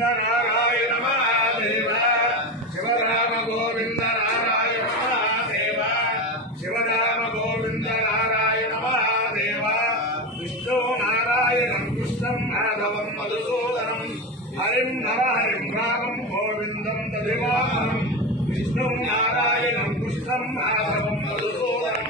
గోవింద నారాయణ మహాదేవ శివరామ గోవింద నారాయణ మహాదేవ శివరామ గోవింద నారాయణ మహాదేవ విష్ణు నారాయణం కృష్ణం మాధవం మధుసూదనం హరిం నరహరిం రామం గోవిందం తదివామనం విష్ణు నారాయణం కృష్ణం మాధవం మధుసూదనం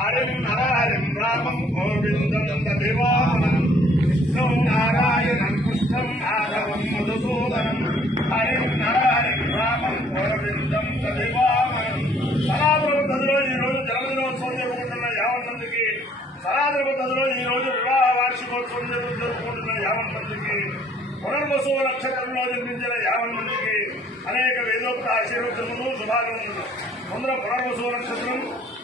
హరిం నరహరిం రామం గోవిందం తదివామనం విష్ణు నారాయణం కృష్ణం మాధవం మధుసూదనం హరిం నరహరిం రామం గోవిందం తదివామనం సనాతన పద్ధతిలో ఈ రోజు జన్మదినోత్సవం జరుపుకుంటున్న 50 మందికి సనాతన పద్ధతిలో ఈ రోజు వివాహ వార్షికోత్సవం జరుపుకుంటున్న 50 మందికి పునర్వసు నక్షత్రంలో జన్మించిన 50 మందికి అనేక వేదోక్త ఆశీర్వచనములు శుభాగమములు. ముందర పునర్వసు నక్షత్రం,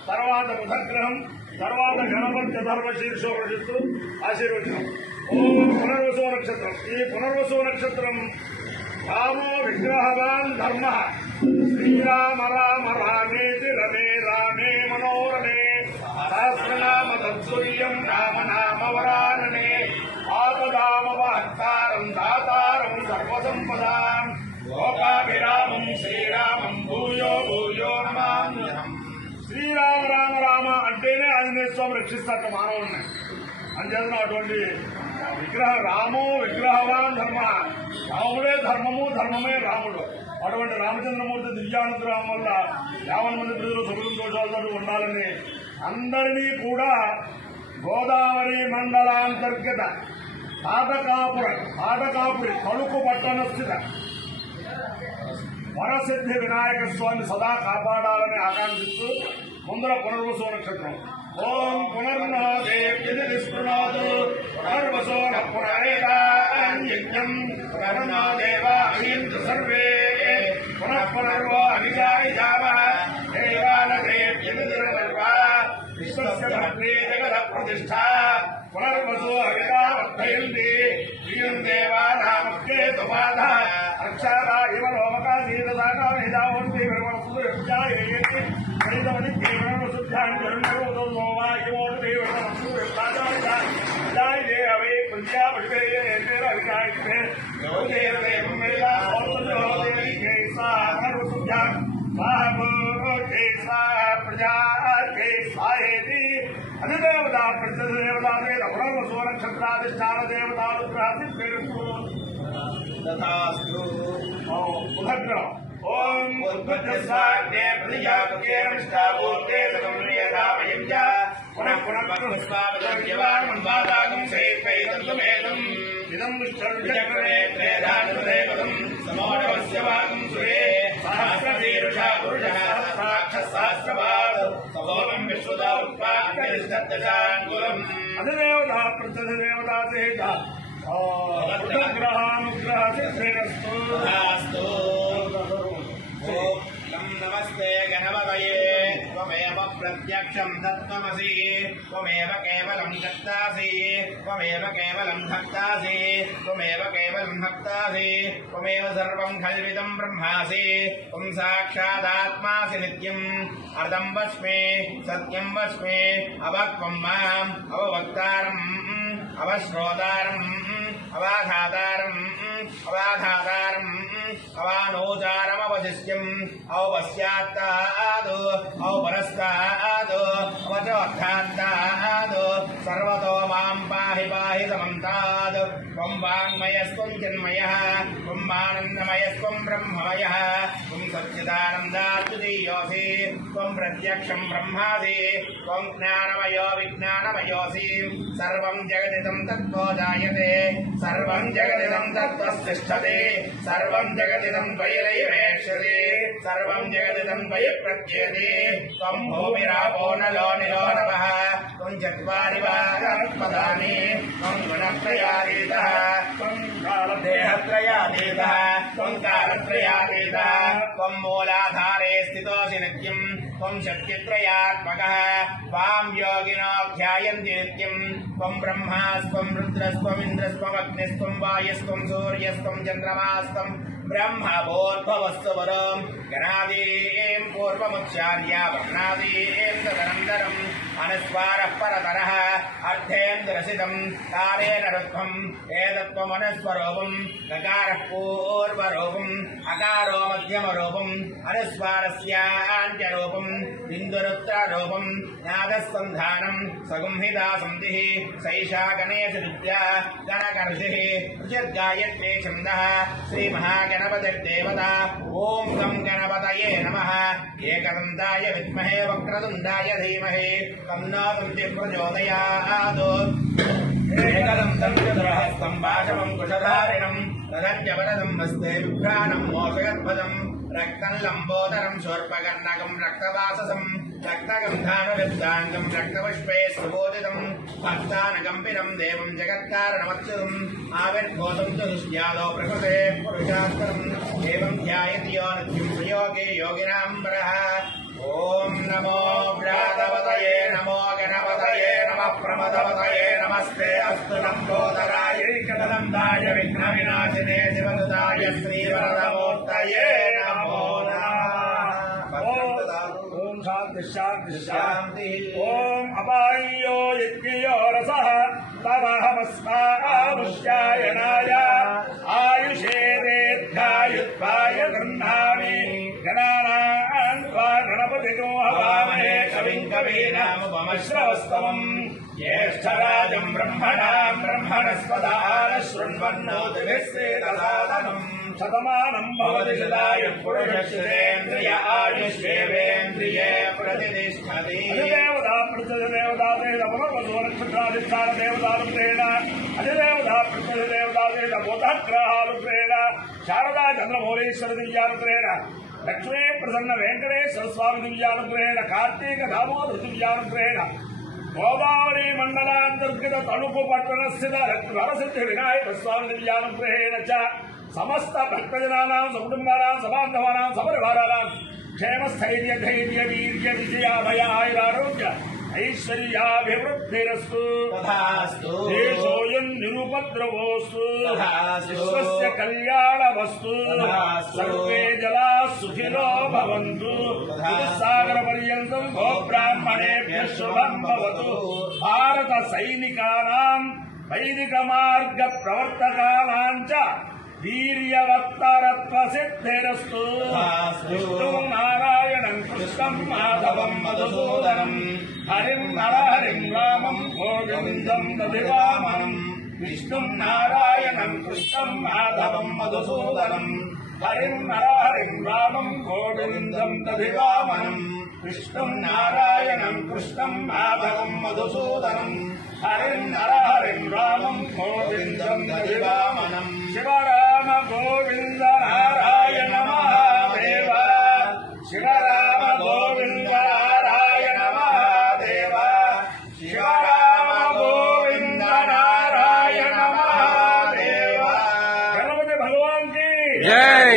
తర్వాత బుధగ్రహం, తర్వాత గణపతి ధర్మ శీర్షోపనిషత్తు ఆశీర్వచనం. ఓం పునర్వసు నక్షత్రం. ఈ పునర్వసు నక్షత్రం రామో విగ్రహవాన్ ధర్మ శ్రీరామ రామ రామేతి రమే రామే మనోరమే సహస్రనామ తత్సూర్యం రామనామ వరాననే ఆపదామ వాక్తారం దాతారం సర్వసంపదాం లోకాభిరామం శ్రీరామం భూయో భూయో నమామ్యహం. శ్రీరామ రామ రామ అంటేనే ఆంజనేయ స్వామి రక్షిస్తాట మానవుడిని. అంచేతన అటువంటి రామో విగ్రహవాన్ ధర్మ, రాముడే ధర్మము, ధర్మమే రాముడు. అటువంటి రామచంద్రమూర్తి దివ్యానుగ్రహం వల్ల 50 మంది ప్రజలు సుఖం దోషాలతో ఉండాలని అందరినీ కూడా గోదావరి మండలాంతర్గత తాటకాపురి తణుకు పట్టణస్థిత వరసిద్ధి వినాయక స్వామి సదా కాపాడాలని ఆకాంక్షిస్తూ ముందర పునర్వసు నక్షత్రం. ఓం పునర్నాదేవ్యనిస్పృణాదు పునర్వసో పునరేతాన్యజ్ఞం పునర్నాదేవ అభియంతు సర్వే పునః పునర్వో అభిజాయిజామః దేవానదేవ్యనిర్వా విశ్వస్య భద్రే జగద ప్రతిష్ఠా పునర్వసో అవితావర్ధయంతి ప్రియం దేవానామకే దుపాధ అక్షరా ఇవ లోమకాశీదాకామిదావంతి బ్రహ్మసుజాయేతి గణితమని కేవలమశుద్ధాన్ని జరుణోదో సోమా ఇవోడు దేవతమసు విప్లాదాయ అవే పుణ్యాపడిపేయ ఏతేర అవికాయితే యోదేవదేవం మేలా ఓర్వజోదేవి కేసా సర్వశుద్ధ్యాం బాహో కేసా ప్రజా కేసాయేతి అధిదేవతా ప్రతిదేవతా వేద పునర్వసు నక్షత్రాధిష్టాన దేవతానుగ్రహాన్ని పేరుస్తూ తథాస్తు. బుధగ్రహం. ఓం ఉద్భద్రస్వాగ్నే ప్రతిజాపతే నిష్ఠాపూర్తే సగమ్రియతామయం చ పునః పునఃస్వాపదవ్యవారం బాధాగం శ్రేత్పైతత్వమేదం ఇదం విష్ణుర్చక్రే త్రేధానుదేవతం సమోఢవస్య వాగం సురే సహస్రశీర్షా పురుషः సహస్రసహస్రపాద్ సోమం విశ్వదా ఉత్పాద్యరిష్టదశాంగులం. అధిదేవతా ప్రతిదేవతా సహిత బుధగ్రహానుగ్రహ సిద్ధిరస్తు. నమస్తే గణపతయే త్వమేవ ప్రత్యక్షం తత్వమసి త్వమేవ కేవలం దత్తాసి త్వమేవ కేవలం భక్తాసి త్వమేవ కేవలం భక్తాసి త్వమేవ సర్వం కల్విదం బ్రహ్మాసి త్వం సాక్షాదాత్మాసి నిత్యం అర్ధం వస్మి సత్యం వస్మి అవక్వం మాం అవవక్తారం అవశ్రోతారం అవాఘాతారం అవాఘాతారం అవానోచారమవశిష్యం అవపశ్చాత్తాదు అవపరస్తాదు అవచోత్థాత్తాదు సర్వతో మాం పాహి పాహి సమంతాద్. త్వం వాङ्मयस्त्वं చిన్మయః త్వం ఆనందమయస్త్వం బ్రహ్మమయః త్వం సచ్చిదానందాద్వితీయోసి త్వం ప్రత్యక్షం బ్రహ్మాసి త్వం జ్ఞానమయో విజ్ఞానమయోసి సర్వం జగదిదం తత్వో జాయతే సర్వం జగదిదం తత్వస్తిష్టతే సర్వం జగదిదం త్వయిరైవేక్ష్యతే సర్వం జగదిదం త్వయి ప్రత్యయతే త్వం భూమిరాపో నలో నిలో నభః త్వం చత్వారి వాగపదాని త్వం గుణత్రయాతీతః త్వం కాలదేహత్రయాతీతః త్వం కాలత్రయాతీతః త్వం మూలాధారే స్థితోసి నిత్యం త్వం శక్తిత్రయాత్మకः త్వాం యోగినో ధ్యాయంతి నిత్యం త్వం బ్రహ్మాస్త్వం రుద్రస్త్వమింద్రస్త్వం అగ్నిస్త్వం వాయుస్త్వం సూర్యస్త్వం చంద్రమాస్త్వం బ్రహ్మభూర్భవస్తు వరం గణాదీం పూర్వముచ్చార్య వర్ణాదీం తదనంతరం अनुस्वारः परतरः अर्थेन्द्रसितम् कालेन रुद्धम् एतत्त्वमनुस्वरूपम् गकारः पूर्वरूपम् अकारो मध्यमरूपम् अनुस्वारस्यान्त्यरूपम् बिन्दुरुत्तररूपम् नादस्सन्धानम् सगुंहिता सन्धिः सैषा गणेशविद्या गणकर्षिः ऋचिर्गायत्रे छन्दः श्रीमहागणपतिर्देवता ॐ गं गणपतये नमः एकदन्ताय विद्महे वक्रतुण्डाय धीमहि तन्नो दन्तिः प्रचोदयात् एकदन्तं चतुर्हस्तं भाषवं कुशधारिणं तदज्ञवरदं हस्ते बिभ्राणं मोषयद्भदम् रक्तं लम्बोदरं शूर्पकर्णकं रक्तवाससं रक्तगन्धानुविद्धाङ्गं रक्तपुष्पे सुबोधितं भक्तानकम्पितं देवं जगत्कारणमच्युतम् आविर्भूतं च दुष्यादो प्रकृते पुरुषात्तरम् एवं ध्यायति यो नित्यं सुयोगे योगिनां वरः ॐ नमो व्रातवतये नमो गणपतये नमः प्रमदवतये नमस्ते अस्तु लम्बोदराय एकदन्ताय विघ्नविनाशिने शिवदुताय श्रीवरदमूर्तये नमो नमः। ओम शांति शांति शांति। ओम अपायो यज्ञयो रसः तमहमस्मामुष्यायनाय आयुषे दीर्घायुत्वाय गृह्णामि गणानां त्वा गणपतिगो हवामहे कविं कवीनामुपमश्रवस्तमम् ज्येष्ठराजं ब्रह्मणां ब्रह्मणस्पदान शृण्वन्नोतिभिः सेदसादनम् शतमानं भवति शतायुः पुरुषश्रेन्द्रिय आयुष्येवेन्द्रिये प्रतिष्ठति। अधिदेवता प्रत्यधिदेवता तेजपुनर्वसो नक्षत्राधिष्ठान देवतारूपेण अधिदेवता प्रत्यधिदेवता तेजभूतग्रहारूपेण शारदा चन्द्रमौलीश्वर दिव्यारूपेण लक्ष्मी प्रसन्न वेंकटेश्वर स्वामी दिव्यारूपेण कार्तीक दामोदर दिव्यारूपेण गोदावरी मंडलांतर्गत तणुकु पट्टण स्थित वरसिद्धि विनायक स्वामी दिव्यानुग्रहेण च समस्त भक्तजनानां सकुटुम्बानां सबान्धवानां सपरिवाराणां क्षेमस्थैर्य धैर्य वीर्य विजयाभय आयुरारोग्य ऐश्वर्याभिवृद्धिरस्तु तथास्तु। देशोऽयं निरुपद्रवोऽस्तु तथास्तु। विश्वस्य कल्याणमस्तु तथास्तु। सर्वे जनाः सुखिनो भवन्तु सागरपर्यन्तं गोब्राह्मणेभ्यः शुभं भवतु भारत सैनिकानां वैदिक मार्ग प्रवर्तकानां च वीर्यवत्तरत्वसिद्धिरस्तु विष्णुं नारायणं कृष्णं माधवं मधुसूदनं हरिं नरहरिं रामं गोविन्दं दधिवामनं विष्णुं नारायणं कृष्णं माधवं मधुसूदनं हरिं नरहरिं रामं गोविन्दं दधिवामनं विष्णुं नारायणं कृष्णं माधवं मधुसूदनं हरिं नरहरिं रामं गोविन्दं दधिवामनं शिवराम गोविन्द नारायण महादेव शिवराम गोविन्द नारायण महादेव शिवराम गोविन्द नारायण महादेव। गणपति भगवान की जय।